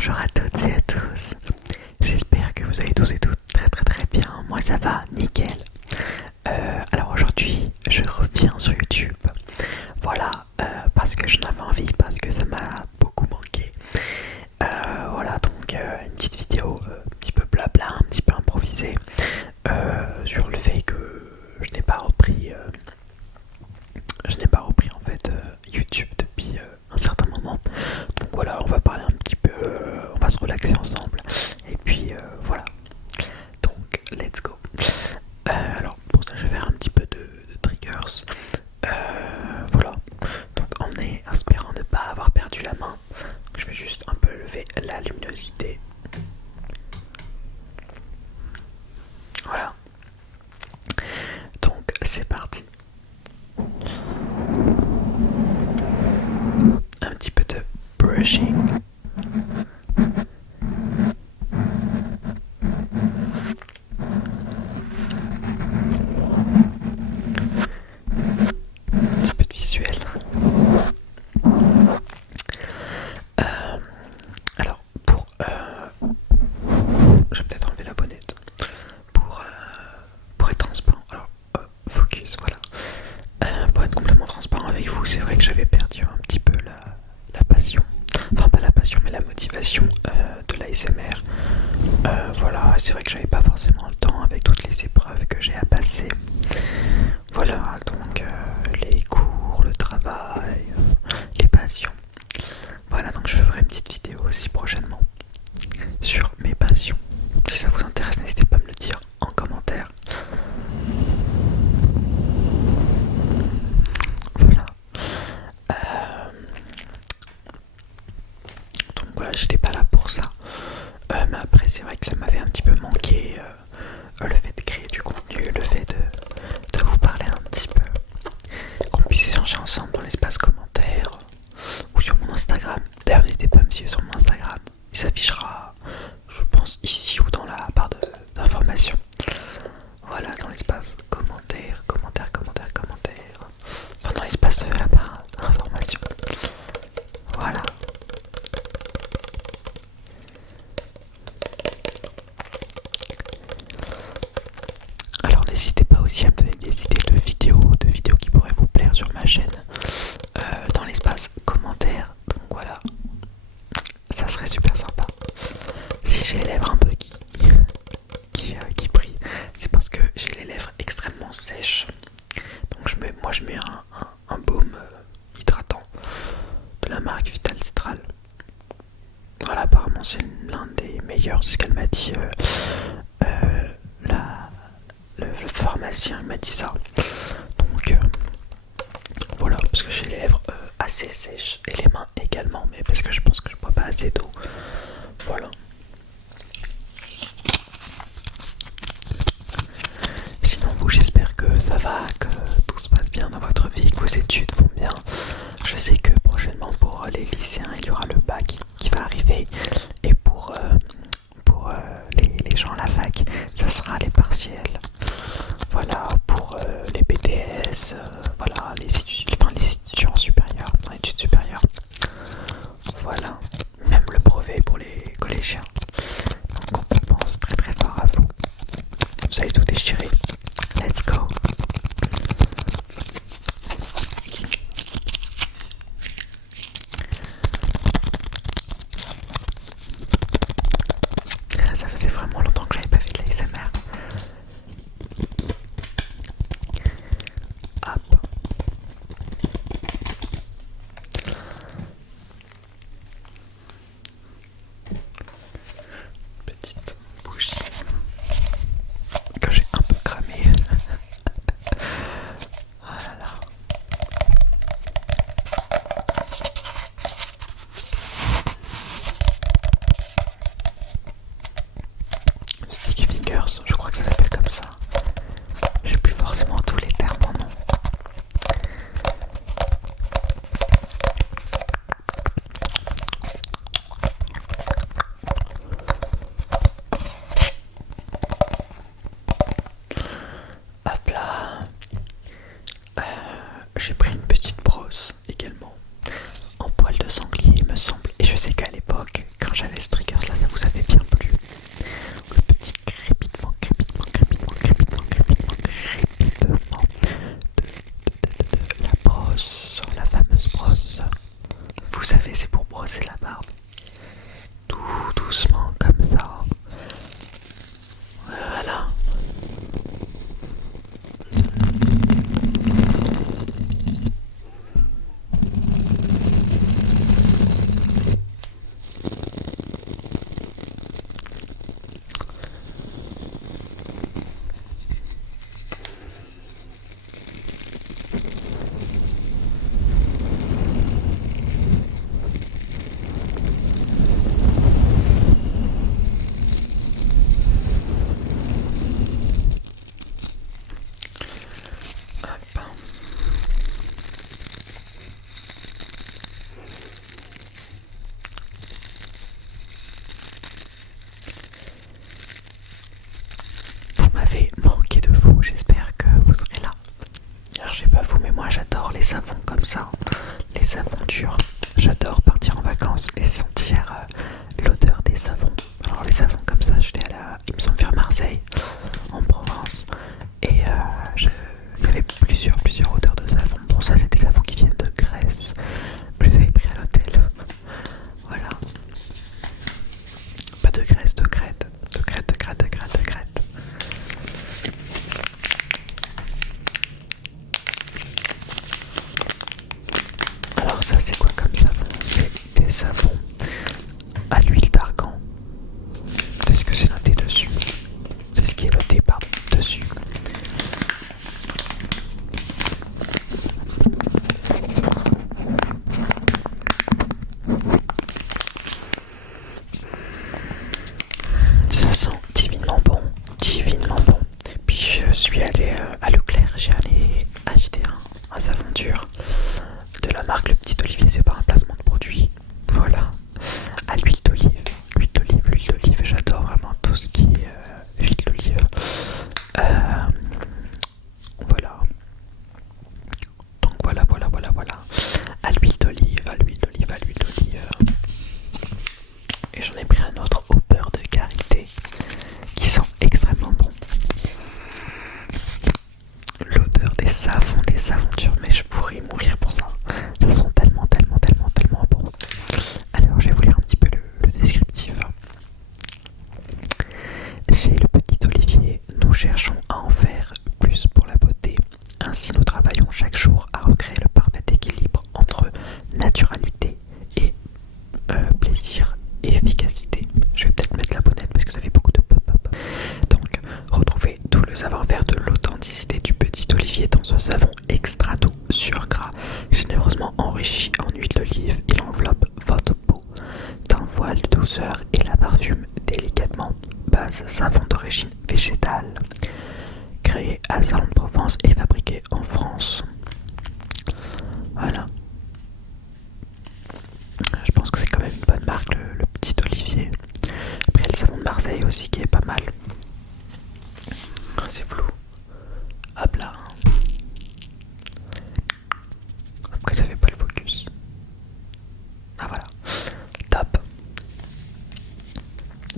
Bonjour à toutes et à tous. J'espère que vous allez tous et toutes très bien. Moi ça va, nickel. Alors aujourd'hui, je reviens sur YouTube. Voilà, parce que j'en avais envie, parce que ça m'a beaucoup manqué. Voilà, donc une petite vidéo un petit peu blabla, un petit peu improvisée sur le fait que je n'ai pas repris en fait YouTube depuis un certain moment. Donc voilà, on va parler un petit peu, on va se relaxer ensemble. Et puis voilà. Donc let's go. Alors pour ça je vais faire un petit peu de triggers. Voilà. Donc en espérant ne pas avoir perdu la main, je vais juste un peu lever la luminosité. Voilà. Donc c'est parti. Un petit peu de brushing. Un petit peu de visuel. Alors pour je vais peut-être enlever la bonnette pour être transparent. Alors focus, voilà. Pour être complètement transparent avec vous, c'est vrai que j'avais perdu un petit peu la passion, enfin pas la passion mais la motivation de l'ASMR. Voilà, c'est vrai que j'avais pas forcément le temps avec toutes les épreuves que j'ai à passer. Voilà, donc les cours, le travail, les passions. Voilà, donc je ferai une petite vidéo aussi prochainement sur mes passions. Si ça vous intéresse, n'hésitez pas à me le dire en commentaire. Voilà. Donc voilà, j'étais pas là pour ça. Mais après, c'est vrai que ça m'avait un petit peu manqué le fait de créer du contenu, le fait de vous parler un petit peu, qu'on puisse échanger ensemble dans l'espace commentaire ou sur mon Instagram. D'ailleurs, n'hésitez pas à me suivre sur mon Instagram. Il s'affichera, je pense, ici ou dans la barre d'informations. Voilà, dans l'espace commentaire. Enfin, dans l'espace de la barre d'informations. Voilà. Alors n'hésitez pas aussi à me donner des idées de vidéos qui pourraient vous plaire sur ma chaîne dans l'espace commentaire. Donc voilà, ça serait super sympa. Si j'ai les lèvres un peu qui brillent, c'est parce que j'ai les lèvres extrêmement sèches. Donc je mets un baume hydratant de la marque Vital Citral. Voilà, apparemment c'est l'un des meilleurs, c'est ce qu'elle m'a dit. Le pharmacien m'a dit ça. Donc voilà, parce que j'ai les lèvres assez sèches et les mains également, mais parce que je pense que je bois pas assez d'eau. Voilà. Sinon vous, j'espère que ça va, que tout se passe bien dans votre vie, que vos études vont bien. Je sais que prochainement pour les lycéens il y aura le bac qui va arriver, et pour les gens à la fac ça sera les partiels. Voilà, pour les BTS, voilà, les étudiants supérieurs, dans les études supérieures. Voilà, même le brevet pour les collégiens. Donc on pense très fort à vous. Vous allez tout déchirer. Let's go. Allez, c'est pour brosser la barbe. Tout doucement comme ça. Voilà. Vous m'avez manqué de vous, j'espère que vous serez là. Alors je sais pas vous, mais moi j'adore les savons comme ça, les savons durs. J'adore partir en vacances et sentir l'odeur des savons. Alors les savons comme ça, il me semble vers Marseille, en Provence, et il y avait plusieurs odeurs de savon. Bon, ça c'est des savons qui viennent de Grèce. Je les avais pris à l'hôtel. Voilà. Pas de Grèce, de Crète. De Crète. Alors ça c'est quoi comme savon? C'est des savons à l'huile d'argan. C'est ce que c'est noté dessus. C'est ce qui est noté, pardon, dessus. Ça sent divinement bon, divinement bon. Puis je suis allé à Leclerc, j'ai allé acheter un savon dur de la marque Le Petit Olivier, c'est pas un placement de produit. Voilà, à l'huile d'olive, j'adore vraiment tout ce qui est huile d'olive. Voilà. Donc voilà. À l'huile d'olive. Et j'en ai pris un autre au beurre de karité qui sent extrêmement bon. L'odeur des savons durs, mais je pourrais mourir pour ça. Ça sent tellement bon. Alors je vais vous lire un petit peu le descriptif. Chez Le Petit Olivier, nous cherchons à en faire plus pour la beauté. Ainsi nous travaillons chaque jour à recréer le parfait équilibre entre naturalité et plaisir et efficacité. Je vais peut-être mettre la bonnette parce que ça fait beaucoup de pop-up. Donc, retrouvez tout le savoir-faire de l'authenticité du Petit Olivier dans ce savon extra doux sur gras, généreusement enrichi en huile d'olive. Il enveloppe votre peau d'un voile de douceur et la parfume délicatement. Base savon d'origine végétale, créé à Salon-de-Provence et fabriqué en France. Voilà. Je pense que c'est quand même une bonne marque, le Petit Olivier. Après, il y a le savon de Marseille aussi qui est pas mal. C'est flou. Hop là. Après, ça fait pas le focus. Ah voilà. Top.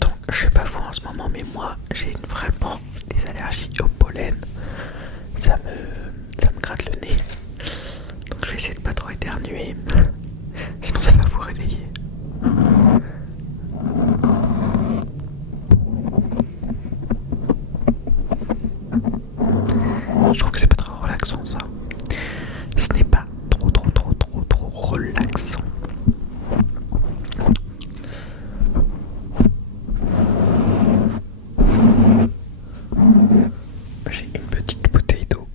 Donc, je sais pas vous en ce moment, mais moi, j'ai vraiment des allergies au pollen. Ça me gratte le nez. Donc, je vais essayer de pas trop éternuer. Sinon, ça va vous réveiller. Je trouve que c'est pas trop relaxant ça. Ce n'est pas trop relaxant. J'ai une petite bouteille d'eau.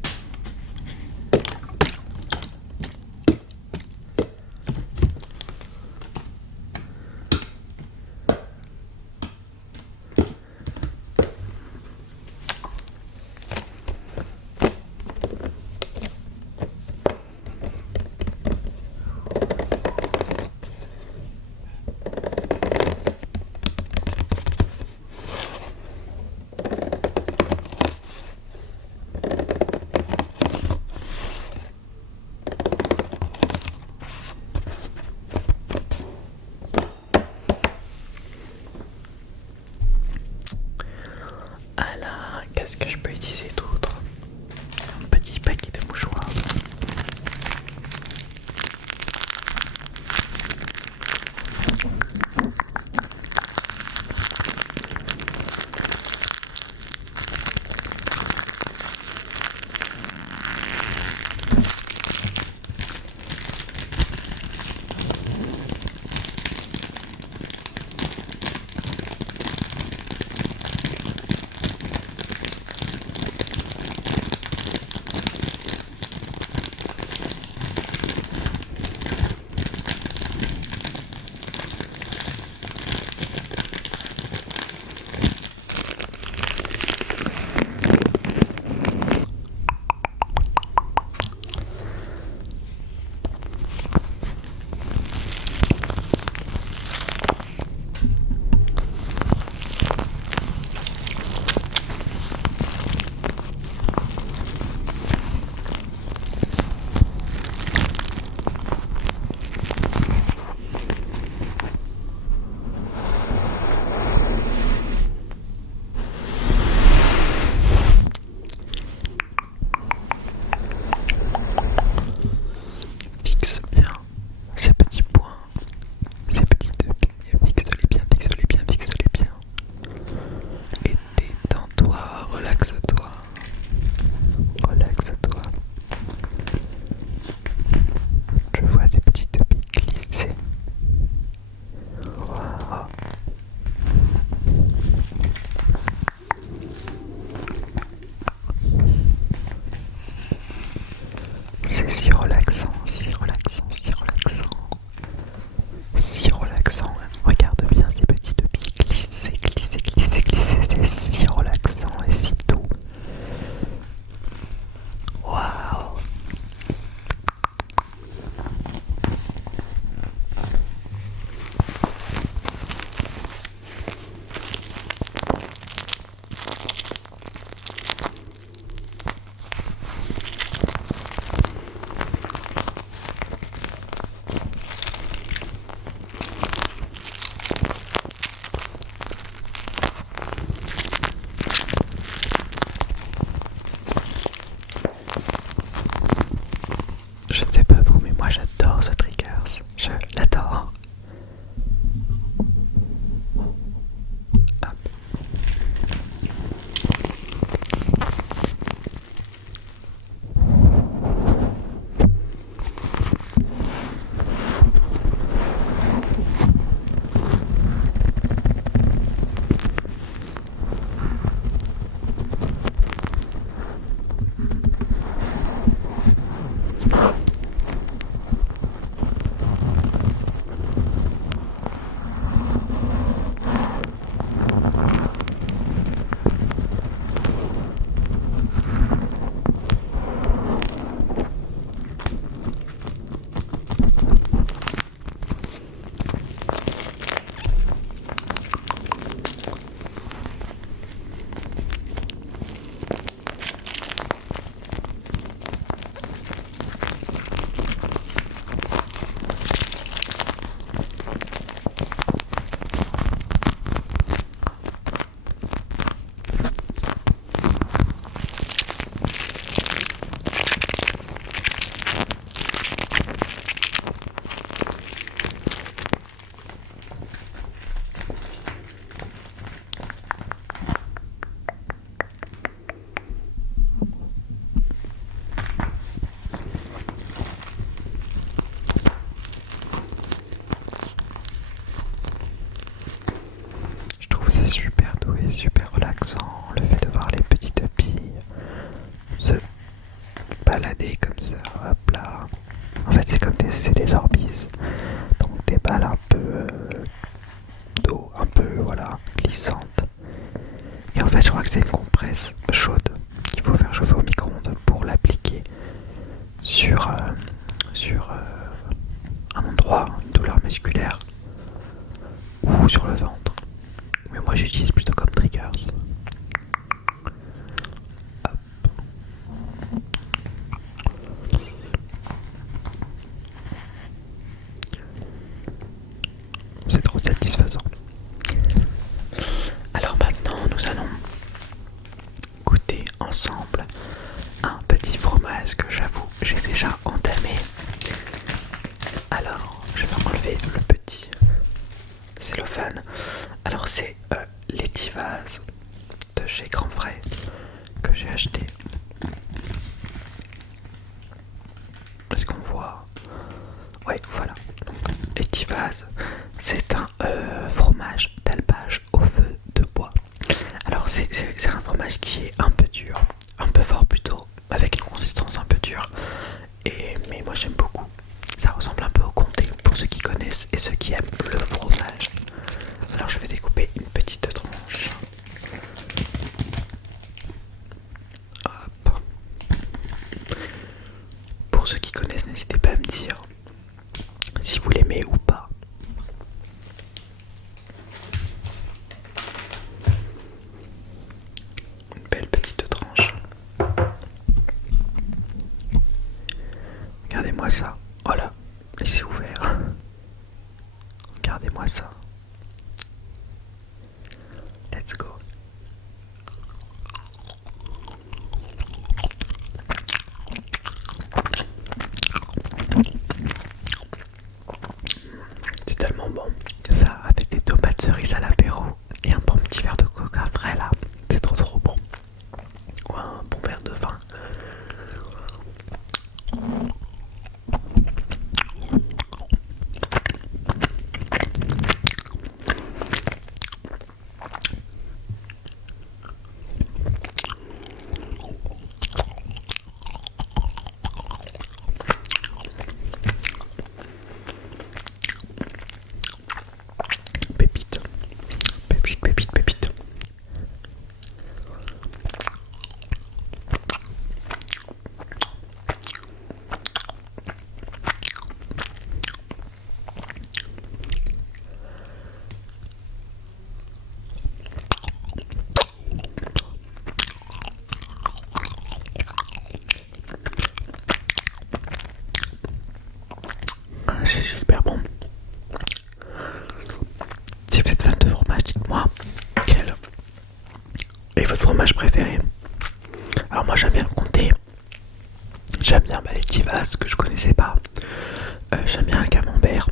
je crois que c'est une compresse chaude qu'il faut faire chauffer au micro-ondes pour l'appliquer sur un endroit, une douleur musculaire ou sur le ventre. Mais moi j'utilise plutôt comme triggers. Hop. C'est trop satisfaisant. Alors maintenant nous allons goûter ensemble un petit fromage que j'avoue j'ai déjà entamé. Alors je vais enlever le petit cellophane. Alors c'est l'Etivaz de chez Grand Frais que j'ai acheté. Est-ce qu'on voit? Ouais, voilà. Donc l'Etivaz, c'est un fromage d'alpage au feu de bois. Alors c'est un fromage qui est un peu dur, un peu fort plutôt, avec une consistance un peu dure. Mais moi j'aime beaucoup. Ça ressemble un peu au comté pour ceux qui connaissent et ceux qui aiment le fromage. Alors je vais découper une petite tranche. Hop. Pour ceux qui connaissent, n'hésitez pas à me dire si vous l'aimez ou pas. Une belle petite tranche. Regardez-moi ça. Voilà, c'est ouvert. Regardez-moi ça. Let's go. C'est tellement bon. Ça avec des tomates cerises à l'apéro et un bon petit verre de coca frais là. C'est trop bon. Ou un bon verre de vin. Pépite. Pépite, pépite, pépite. C'est super bon. Si vous êtes fan de fromage, dites-moi quel est votre fromage préféré. Alors moi j'aime bien le comté. J'aime bien les Tivas que je connaissais pas. J'aime bien le camembert.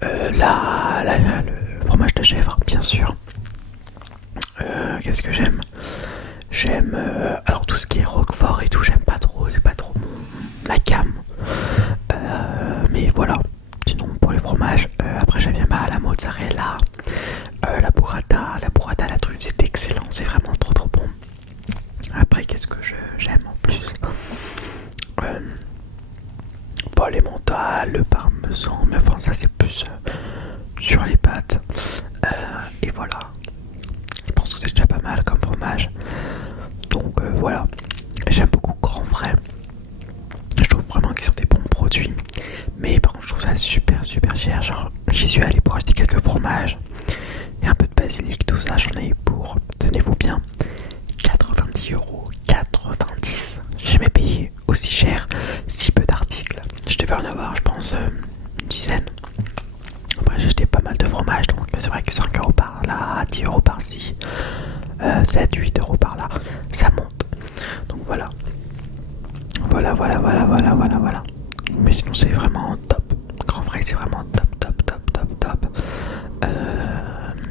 Le fromage de chèvre, bien sûr. Qu'est-ce que j'aime? J'aime alors tout ce qui est roquefort et tout, j'aime pas trop, c'est pas trop ma cam. Mais voilà. Sinon pour les fromages, après j'aime bien la mozzarella, la burrata, la truffe, c'est excellent, c'est vraiment trop bon. Après qu'est-ce que j'aime en plus? Les mentales, le parmesan, mais enfin ça c'est plus sur les pâtes. Et voilà. Je pense que c'est déjà pas mal comme fromage. Donc voilà. J'aime beaucoup Grand Frais. Je trouve vraiment qu'ils sont des bons produits. Mais par contre je trouve ça super cher. Genre j'y suis allé pour acheter quelques fromages. Et un peu de basilic, tout ça, j'en ai eu pour, tenez-vous bien, 90 €. 90. J'ai jamais payé aussi cher si peu d'articles. Je devais en avoir, je pense, une dizaine. Après, j'ai acheté pas mal de fromage, donc c'est vrai que 5 € par là, 10 € par-ci, 7, 8 € par là, ça monte. Donc voilà. Voilà. Mais sinon, c'est vraiment top. Grand Frais, c'est vraiment top.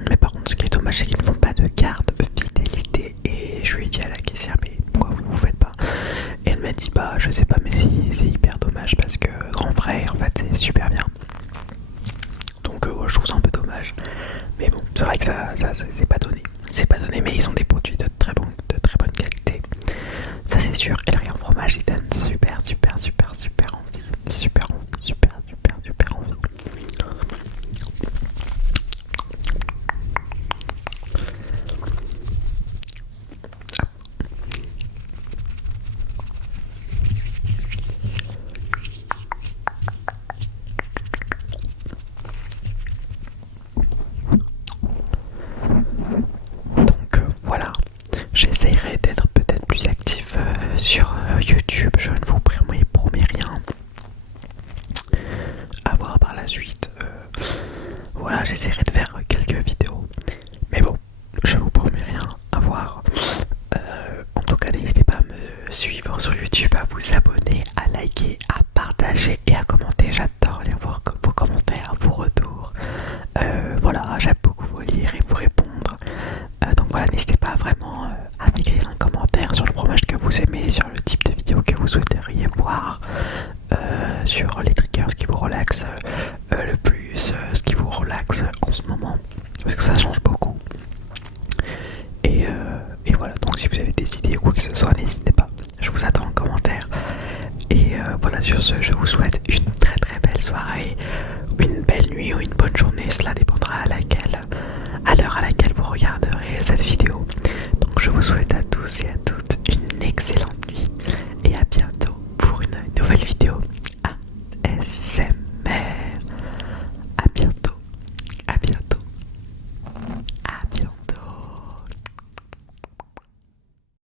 Mais par contre, ce qui est dommage, c'est qu'ils ne font pas de carte fidélité. Et je lui ai dit à la caissière, mais pourquoi vous faites pas? Et elle m'a dit, bah je sais pas, mais c'est hyper dommage parce que Grand Frais, en fait, c'est super bien. Donc je trouve ça un peu dommage. Mais bon, c'est vrai que ça c'est pas donné. C'est pas donné, mais ils ont des produits de très bonne qualité. Ça c'est sûr. Et le rayon fromage, il donne super envie. Super envie. j'essaierai de faire quelques vidéos. Mais bon, je vous promets rien à voir. En tout cas, n'hésitez pas à me suivre sur YouTube, à vous abonner, à liker, à partager et à commenter. J'adore lire vos commentaires, vos retours. Voilà, j'aime beaucoup vous lire et vous répondre. Donc voilà, n'hésitez pas vraiment à m'écrire un commentaire sur le fromage que vous aimez, sur le type de vidéo que vous souhaiteriez voir, sur les triggers qui vous relaxent le plus, ce qui vous relaxe en ce moment, parce que ça change beaucoup. Et voilà, donc si vous avez des idées ou quoi que ce soit, n'hésitez pas, je vous attends en commentaire. Et voilà, sur ce, je vous souhaite une très très belle soirée, une belle nuit ou une bonne journée, cela dépendra à l'heure à laquelle vous regarderez cette vidéo. Donc je vous souhaite à tous et à toutes une excellente